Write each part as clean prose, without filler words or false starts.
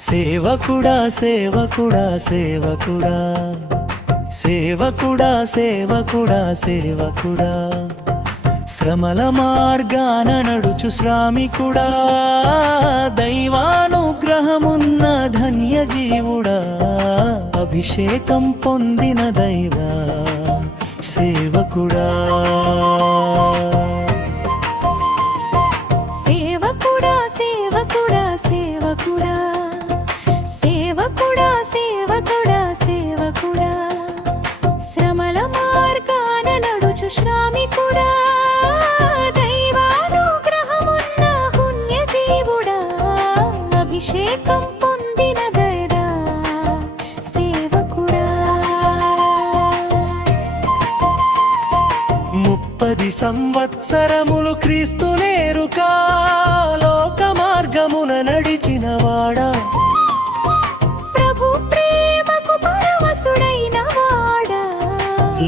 సేవకుడా సేవకుడా సేవకుడా సేవకుడా సేవకుడా సేవకుడా శ్రమల మార్గాన నడుచు శ్రామికుడా దైవానుగ్రహమున్న ధన్య జీవుడా అభిషేకం పొందిన దైవ సేవకుడా సేవకుడా సేవకుడా సేవకుడా సేవకుడా సేవకుడా సేవకుడా శ్రమల మార్గాన నడుచు శ్రామికుడా దైవానుగ్రహమున్న పుణ్య జీవుడా అభిషేకం పొందిన దైదా సేవకుడా 30 సంవత్సరములు క్రీస్తు నేరుకా లోక మార్గమున నడిచిన వాడా ప్రభు ప్రేమకు పరవశుడైన వాడా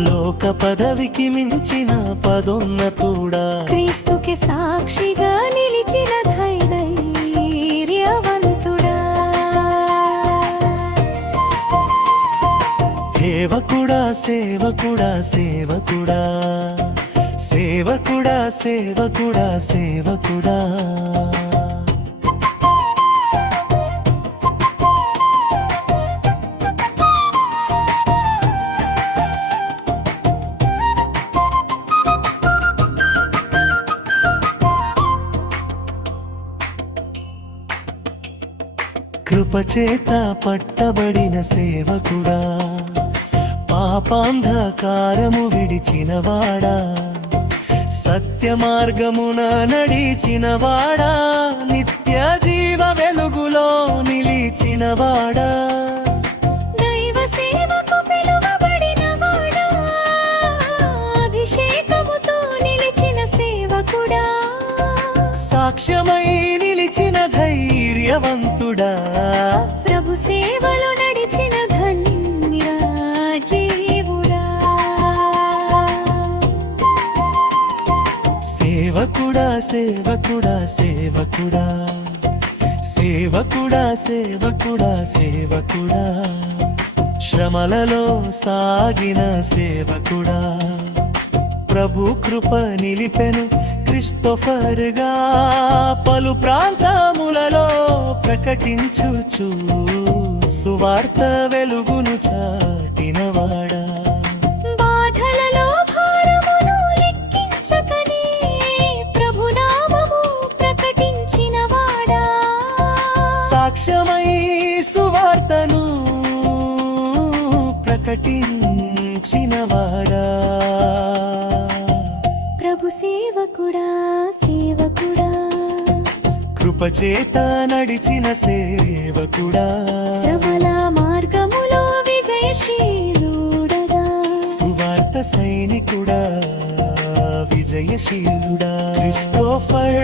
లోక పదవికి మించిన పదోన్నతుడా క్రీస్తుకి సాక్షిగా నిలిచిన ధైర్యవంతుడా సేవకుడా సేవకుడా సేవకుడా సేవకుడా సేవకుడా సేవకుడా కృపచేత పట్టబడిన సేవకుడా పాపాంధకారము విడిచినవాడా సత్య మార్గమున నడిచినవాడా నిత్య జీవ వెలుగులో నిలిచినవాడా దైవ సేవకు పిలువబడిన వాడా అభిషేకముతో నిలిచిన సేవకుడా సాక్ష్యమై నిలిచిన ధైర్యవంతుడా ప్రభు సేవలో నడిచిన ధన్య జీవుడా సేవకుడా సేవకుడా సేవకుడా సేవకుడా సేవకుడా సేవకుడా శ్రమలలో సాగిన సేవకుడా ప్రభు కృప నిలిపెను క్రిస్టోఫర్గా పలు ప్రాంతములలో ప్రకటించుచు సువార్త వెలుగును చాటినవాడా బాధలలో భారమును లెక్కించకనే ప్రభునామము ప్రకటించిన వాడా సాక్ష్యమై సువార్తను ప్రకటించినవాడా ప్రభు సేవకుడా సేవకుడా కృపచేత నడిచిన సేవకుడా శ్రమల మార్గములో విజయశీలుడగా సువార్త సైనికుడా విజయశీలుడా క్రిస్టోఫర్